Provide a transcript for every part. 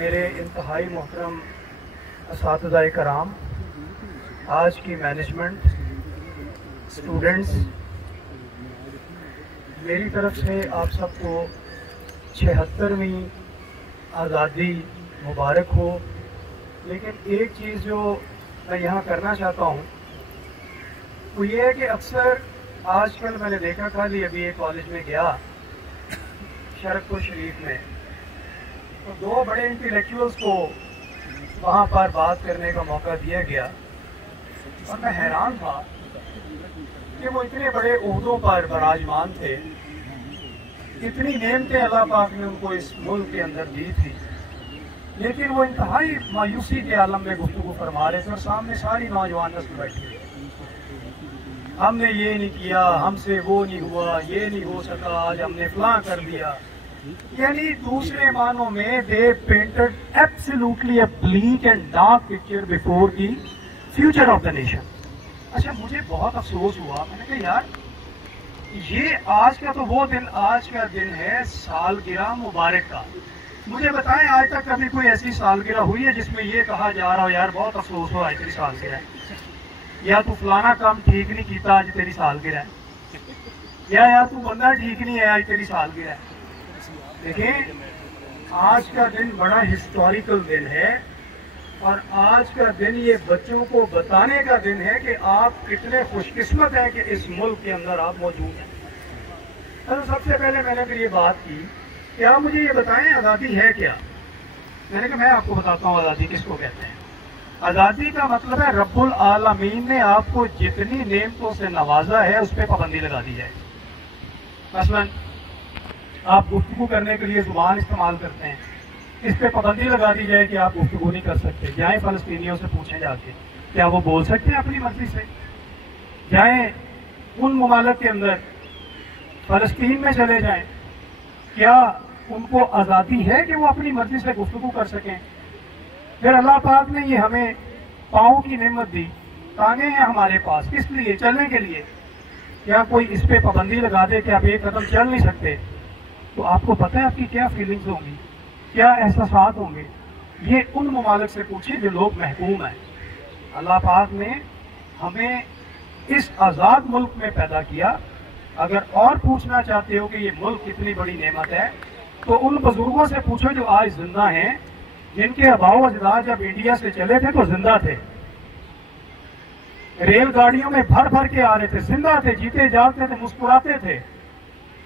मेरे इंतहाई मोहतरम असातिज़ाए कराम, आज की मैनेजमेंट, स्टूडेंट्स, मेरी तरफ से आप सबको 76वीं आज़ादी मुबारक हो। लेकिन एक चीज़ जो मैं यहाँ करना चाहता हूँ वो ये है कि अक्सर आजकल मैंने देखा, खाली अभी एक कॉलेज में गया शरकपुर शरीफ में, तो दो बड़े इंटेलेक्चुअल्स को वहाँ पर बात करने का मौका दिया गया और मैं हैरान था कि वो इतने बड़े ओहदों पर विराजमान थे, इतनी नेमतें अल्लाह पाक ने उनको इस मुल्क के अंदर दी थी, लेकिन वो इंतहाई मायूसी के आलम में गुफ्तगू फरमा रहे थे और सामने सारी नौजवान नस्ल बैठी है। हमने ये नहीं किया, हमसे वो नहीं हुआ, ये नहीं हो सका, आज हमने फलां कर दिया। यानी दूसरे मानों में they painted absolutely a bleak and dark picture before the future of the nation. अच्छा, मुझे बहुत अफसोस हुआ, मैंने कहा यार ये आज का तो वो दिन, आज का दिन है सालगिरह मुबारक का। मुझे बताएं आज तक कभी कोई ऐसी सालगिरह हुई है जिसमें ये कहा जा रहा हो यार बहुत अफसोस हो आज तेरी सालगिरह, या तू फलाना काम ठीक नहीं किया आज तेरी सालगिरह, या यार तू बंदा ठीक नहीं है आज तेरी सालगिरह। देखिए, आज का दिन बड़ा हिस्टोरिकल दिन है और आज का दिन ये बच्चों को बताने का दिन है कि आप कितने खुशकिस्मत हैं कि इस मुल्क के अंदर आप मौजूद हैं। तो सबसे पहले मैंने फिर ये बात की कि आप मुझे ये बताएं आज़ादी है क्या। मैंने कहा मैं आपको बताता हूँ आज़ादी किसको कहते हैं। आज़ादी का मतलब है रब्बुल आलमीन ने आपको जितनी नेमतों से नवाजा है उस पर पाबंदी लगा दी जाए। मसलन आप गुफ्तगू करने के लिए जुबान इस्तेमाल करते हैं, इस पे पाबंदी लगा दी जाए कि आप गुफ्तगू नहीं कर सकते। जाएं फ़लस्तीनियों से पूछें जाके, क्या वो बोल सकते हैं अपनी मर्जी से? जाएं उन ममालिक के अंदर, फ़लस्तीन में चले जाएं, क्या उनको आज़ादी है कि वो अपनी मर्जी से गुफ्तगू कर सकें? फिर अल्लाह पाक ने ये हमें पाँव की नेमत दी, टांगे हैं हमारे पास, किस लिए? चलने के लिए। क्या कोई इस पे पाबंदी लगा दे कि आप एक कदम चल नहीं सकते, तो आपको पता है आपकी क्या फीलिंग्स होंगी, क्या एहसास होंगे? ये उन ममालिक से पूछिए जो लोग महकूम हैं। अल्लाह पाक ने हमें इस आज़ाद मुल्क में पैदा किया। अगर और पूछना चाहते हो कि ये मुल्क कितनी बड़ी नेमत है, तो उन बुजुर्गों से पूछो जो आज जिंदा हैं, जिनके आबाओ अजदाद जब इंडिया से चले थे तो जिंदा थे, रेलगाड़ियों में भर भर के आ रहे थे, जिंदा थे, जीते जागते थे, मुस्कुराते थे,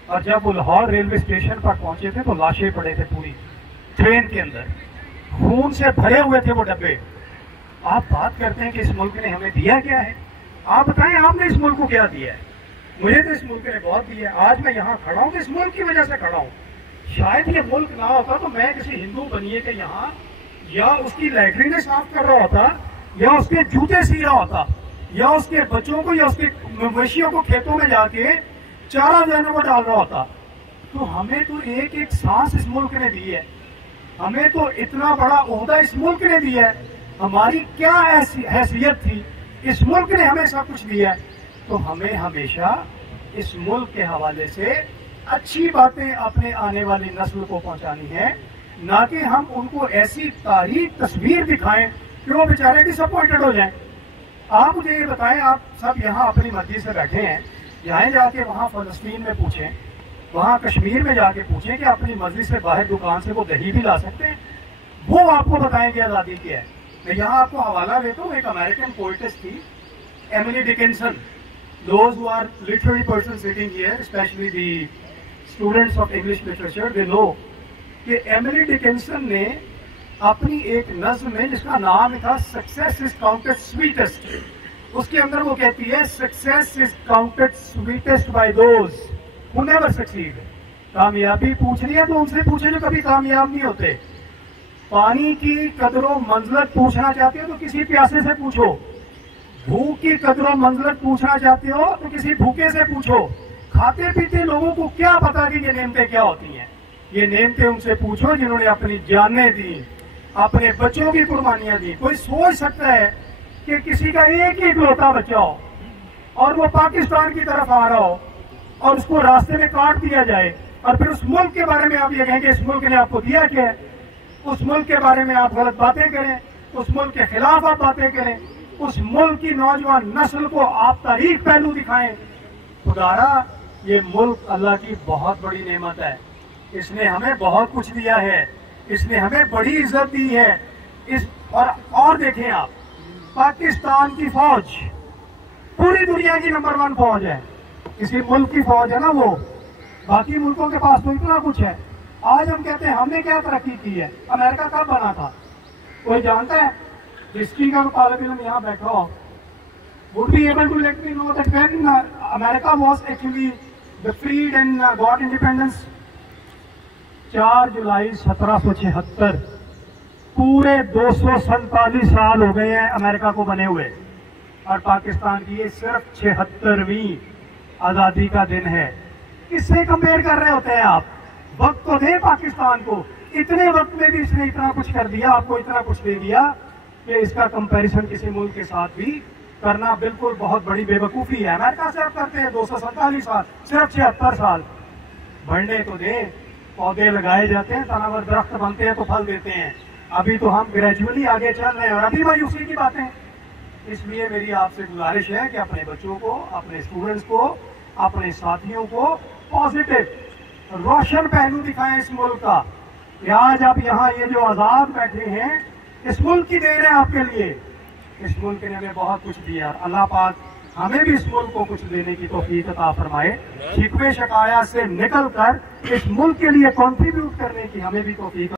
और जब वो लाहौर रेलवे स्टेशन पर पहुंचे थे तो लाशें पड़े थे पूरी ट्रेन के अंदर, खून से भरे हुए थे वो डब्बे। आप बात करते हैं कि इस मुल्क ने हमें दिया क्या है? आप बताएं आपने इस मुल्क को क्या दिया है? मुझे तो इस मुल्क ने बहुत दिया है। आज मैं यहाँ खड़ा हूँ, इस मुल्क की वजह से खड़ा हूँ। शायद ये मुल्क ना होता तो मैं किसी हिंदू बनिए के यहाँ या उसकी लैट्रिन साफ कर रहा होता, या उसके जूते सी रहा होता, या उसके बच्चों को या उसके मवेशियों को खेतों में जाके चारा जानवर को डाल रहा होता। तो हमें तो एक एक सांस इस मुल्क ने दी है, हमें तो इतना बड़ा ओहदा इस मुल्क ने दिया है। हमारी क्या हैसियत थी, इस मुल्क ने हमें सब कुछ दिया है। तो हमें हमेशा इस मुल्क के हवाले से अच्छी बातें अपने आने वाली नस्ल को पहुंचानी है, ना कि हम उनको ऐसी तारीख तस्वीर दिखाएं कि वो बेचारे डिसअपॉइंटेड हो जाएं। आप मुझे ये बताएं, आप सब यहाँ अपनी मर्जी से बैठे हैं, यहाँ जाके वहाँ फ़लस्तीन में पूछें, वहाँ कश्मीर में जाके पूछें कि अपनी मर्जी से बाहर दुकान से वो दही भी ला सकते हैं, वो आपको बताएंगे आज़ादी क्या है। मैं यहाँ आपको हवाला देता हूँ, एक अमेरिकन पोइटेस थी, Emily Dickinson. Those who are literary persons sitting here, especially the students of English literature, they know कि एमिली डिकिंसन ने अपनी एक नज्म में जिसका नाम था सक्सेस इज काउंटेड स्वीटेस्ट, उसके अंदर वो कहती है success is counted sweetest by those who never succeed. कामयाबी पूछनी है तो उनसे पूछे जो कभी कामयाब नहीं होते। पानी की कदरों मंजलत पूछना चाहते हो तो किसी प्यासे से पूछो, भूख की कदरों मंजलत पूछना चाहते हो तो किसी भूखे से पूछो। खाते पीते लोगों को क्या पता कि ये नेमतें क्या होती हैं? ये नेमतें उनसे पूछो जिन्होंने अपनी जानें दी, अपने बच्चों की कुर्बानियां दी। कोई सोच सकता है कि किसी का एक ही इकलौता बच्चा हो और वो पाकिस्तान की तरफ आ रहा हो और उसको रास्ते में काट दिया जाए और फिर उस मुल्क के बारे में आप ये कहेंगे इस मुल्क ने आपको दिया क्या है? उस मुल्क के बारे में आप गलत बातें करें, उस मुल्क के खिलाफ आप बातें करें, उस मुल्क की नौजवान नस्ल को आप तारीख पहलू दिखाएं। खुदारा, ये मुल्क अल्लाह की बहुत बड़ी नेमत है, इसने हमें बहुत कुछ दिया है, इसने हमें बड़ी इज्जत दी है। और देखें आप, पाकिस्तान की फौज पूरी दुनिया की नंबर 1 फौज है। किसी मुल्क की फौज है ना वो, बाकी मुल्कों के पास तो इतना कुछ है। आज हम कहते हैं हमने क्या तरक्की की है, अमेरिका कब बना था? कोई जानता है? हिस्ट्री का तालिब इल्म यहाँ बैठा हो would be able to let me know that when America was actually the freed and got independence, 4 जुलाई 1776, पूरे 247 साल हो गए हैं अमेरिका को बने हुए, और पाकिस्तान की ये सिर्फ 76वीं आजादी का दिन है। किससे कंपेयर कर रहे होते हैं आप? वक्त तो दे पाकिस्तान को, इतने वक्त में भी इसने इतना कुछ कर दिया, आपको इतना कुछ दे दिया कि इसका कंपैरिजन किसी मुल्क के साथ भी करना बिल्कुल बहुत बड़ी बेवकूफी है। अमेरिका से आप करते हैं 247 साल, सिर्फ 76 साल। बढ़ने तो दे, पौधे लगाए जाते हैं, तनावर दरख्त बनते हैं तो फल देते हैं। अभी तो हम ग्रेजुअली आगे चल रहे हैं और अभी मायूसी की बातें। इसलिए मेरी आपसे गुजारिश है कि अपने बच्चों को, अपने स्टूडेंट्स को, अपने साथियों को पॉजिटिव रोशन पहलू दिखाएं इस मुल्क का। आज आप यहाँ ये जो आजाद बैठे हैं, इस मुल्क की देन है आपके लिए। इस मुल्क ने हमें बहुत कुछ दिया, अल्लाह पाक हमें भी इस मुल्क को कुछ देने की तौफीक अता फरमाए। शिकवे शिकायत से निकल कर इस मुल्क के लिए कंट्रीब्यूट करने की हमें भी तौफीक